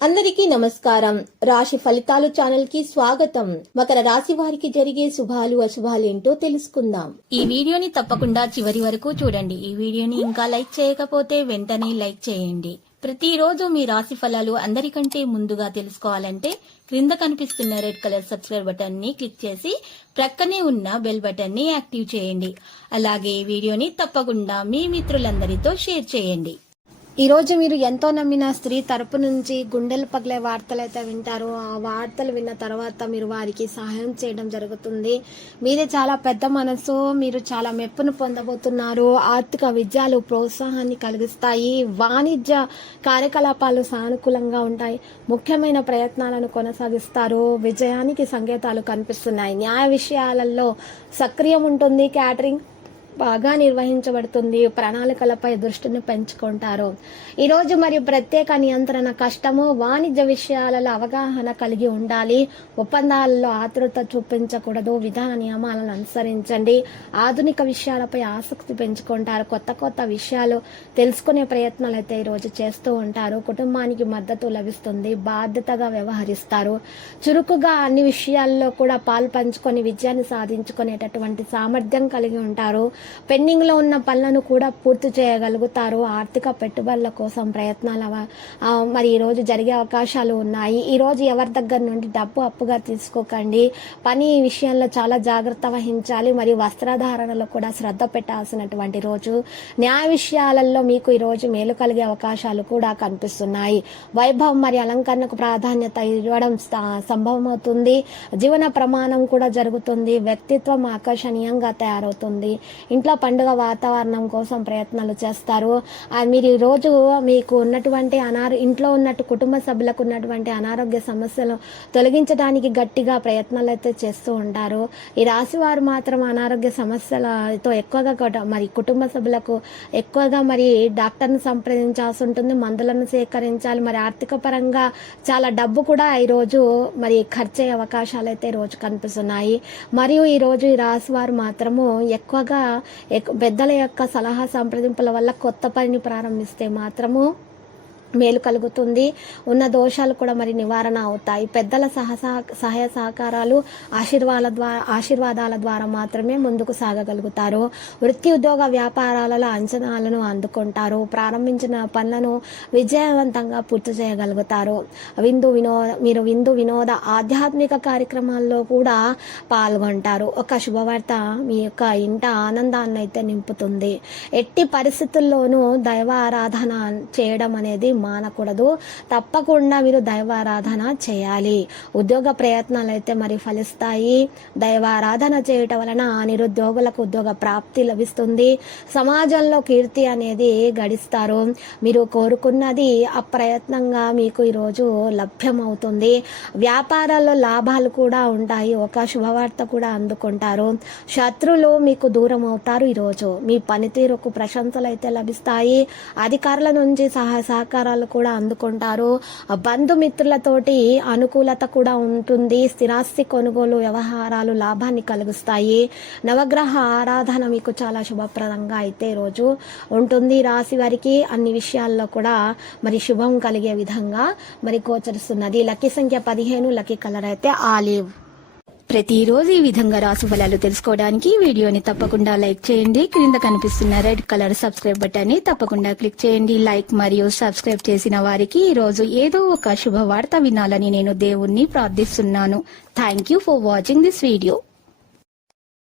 అందరికీ నమస్కారం. రాశి ఫలితాలు ఛానల్ కి స్వాగతం. మకర రాశి వారికి జరిగే శుభాలు అశుభాలు ఏంటో తెలుసుకుందాం. ఈ వీడియోని తప్పకుండా చివరి వరకు చూడండి. ఈ వీడియోని ఇంకా లైక్ చేయకపోతే వెంటనే లైక్ చేయండి. ప్రతిరోజు మీ రాశి ఫలాలు అందరికంటే ముందుగా తెలుసుకోవాలంటే క్రింద కనిపిస్తున్న రెడ్ కలర్ సబ్స్క్రైబ్ బటన్ ని క్లిక్ చేసి ప్రక్కనే ఉన్న బెల్ బటన్ ని యాక్టివ్ చేయండి. అలాగే ఈ వీడియోని తప్పకుండా మీ మిత్రులందరితో షేర్ చేయండి. ఈ రోజు మీరు ఎంతో నమ్మిన స్త్రీ తరపు నుంచి గుండెలు పగిలే వార్తలు అయితే వింటారు. ఆ వార్తలు విన్న తర్వాత మీరు వారికి సహాయం చేయడం జరుగుతుంది. మీదే చాలా పెద్ద మనసు, మీరు చాలా మెప్పును పొందబోతున్నారు. ఆర్థిక విజయాలు ప్రోత్సాహాన్ని కలిగిస్తాయి. వాణిజ్య కార్యకలాపాలు సానుకూలంగా ఉంటాయి. ముఖ్యమైన ప్రయత్నాలను కొనసాగిస్తారు. విజయానికి సంకేతాలు కనిపిస్తున్నాయి. న్యాయ విషయాలలో సక్రియం ఉంటుంది. క్యాటరింగ్ బాగా నిర్వహించబడుతుంది. ప్రణాళికలపై దృష్టిని పెంచుకుంటారు. ఈరోజు మరియు ప్రత్యేక నియంత్రణ కష్టము. వాణిజ్య విషయాలలో అవగాహన కలిగి ఉండాలి. ఒప్పందాలలో ఆతృత చూపించకూడదు. విధాన నియమాలను అనుసరించండి. ఆధునిక విషయాలపై ఆసక్తి పెంచుకుంటారు. కొత్త విషయాలు తెలుసుకునే ప్రయత్నాలు అయితే ఈరోజు చేస్తూ ఉంటారు. కుటుంబానికి మద్దతు లభిస్తుంది. బాధ్యతగా వ్యవహరిస్తారు. చురుకుగా అన్ని విషయాల్లో కూడా పాలు పంచుకొని విజయాన్ని సాధించుకునేటటువంటి సామర్థ్యం కలిగి ఉంటారు. పెండింగ్ లో ఉన్న పనులను కూడా పూర్తి చేయగలుగుతారు. ఆర్థిక పెట్టుబడుల కోసం ప్రయత్నాలు మరి ఈ రోజు జరిగే అవకాశాలు ఉన్నాయి. ఈ రోజు ఎవరి దగ్గర నుండి డబ్బు అప్పుగా తీసుకోకండి. పని విషయంలో చాలా జాగ్రత్త వహించాలి. మరియు వస్త్రధారణలో కూడా శ్రద్ధ పెట్టాల్సినటువంటి రోజు. న్యాయ విషయాలలో మీకు ఈ రోజు మేలు కలిగే అవకాశాలు కూడా కనిపిస్తున్నాయి. వైభవం మరియు అలంకరణకు ప్రాధాన్యత ఇవ్వడం సంభవమవుతుంది. జీవన ప్రమాణం కూడా జరుగుతుంది. వ్యక్తిత్వం ఆకర్షణీయంగా తయారవుతుంది. ఇంట్లో పండుగ వాతావరణం కోసం ప్రయత్నాలు చేస్తారు. మీరు ఈ రోజు మీకు ఉన్నటువంటి ఇంట్లో ఉన్నట్టు కుటుంబ సభ్యులకు ఉన్నటువంటి అనారోగ్య సమస్యలు తొలగించడానికి గట్టిగా ప్రయత్నాలు అయితే చేస్తూ ఉంటారు. ఈ రాశి వారు మాత్రం అనారోగ్య సమస్యలతో ఎక్కువగా మరి కుటుంబ సభ్యులకు ఎక్కువగా మరి డాక్టర్ని సంప్రదించాల్సి ఉంటుంది. మందులను సేకరించాలి. మరి ఆర్థిక పరంగా చాలా డబ్బు కూడా ఈ రోజు మరి ఖర్చు అయ్యే అవకాశాలు అయితే రోజు కనిపిస్తున్నాయి. మరియు ఈ రోజు ఈ రాశి వారు మాత్రము ఎక్కువగా పెద్దల యొక్క సలహా సంప్రదింపుల వల్ల కొత్త పనిని ప్రారంభిస్తే మాత్రము మేలు కలుగుతుంది. ఉన్న దోషాలు కూడా మరి నివారణ అవుతాయి. పెద్దల సహాయ సహకారాలు ఆశీర్వాదాల ద్వారా మాత్రమే ముందుకు సాగగలుగుతారు. వృత్తి ఉద్యోగ వ్యాపారాలలో అంచనాలను అందుకుంటారు. ప్రారంభించిన పనులను విజయవంతంగా పూర్తి చేయగలుగుతారు. మీరు విందు వినోద ఆధ్యాత్మిక కార్యక్రమాల్లో కూడా పాల్గొంటారు. ఒక శుభవార్త మీ యొక్క ఇంట ఆనందాన్ని అయితే నింపుతుంది. ఎట్టి పరిస్థితుల్లోనూ దైవ ఆరాధన చేయడం అనేది మానకూడదు. తప్పకుండా మీరు దైవారాధన చేయాలి. ఉద్యోగ ప్రయత్నాలు అయితే మరి ఫలిస్తాయి. దైవారాధన చేయటం వలన నిరుద్యోగులకు ఉద్యోగ ప్రాప్తి లభిస్తుంది. సమాజంలో కీర్తి అనేది గడిస్తారు. మీరు కోరుకున్నది అప్రయత్నంగా మీకు ఈరోజు లభ్యమవుతుంది. వ్యాపారాల్లో లాభాలు కూడా ఉంటాయి. ఒక శుభవార్త కూడా అందుకుంటారు. శత్రులు మీకు దూరం అవుతారు. ఈరోజు మీ పనితీరుకు ప్రశంసలు అయితే లభిస్తాయి. అధికారుల నుంచి సహకారాలు కూడా అందుకుంటారు. బంధుమిత్రులతోటి అనుకూలత కూడా ఉంటుంది. స్థిరాస్తి కొనుగోలు వ్యవహారాలు లాభాన్ని కలిగిస్తాయి. నవగ్రహ ఆరాధన మీకు చాలా శుభప్రదంగా అయితే రోజు ఉంటుంది. రాశి వారికి అన్ని విషయాల్లో కూడా మరి శుభం కలిగే విధంగా మరి గోచరిస్తున్నది. లక్కీ సంఖ్య 15, లక్కీ కలర్ అయితే ఆలివ్. ప్రతిరోజు ఈ విధంగా రాశి ఫలాలు తెలుసుకోవడానికి వీడియోని తప్పకుండా లైక్ చేయండి. క్రింద కనిపిస్తున్న రెడ్ కలర్ సబ్స్క్రైబ్ బటన్ ని తప్పకుండా క్లిక్ చేయండి. లైక్ మరియు సబ్స్క్రైబ్ చేసిన వారికి ఈ రోజు ఏదో ఒక శుభవార్త వినాలని నేను దేవుణ్ణి ప్రార్థిస్తున్నాను. Thank you for watching this video.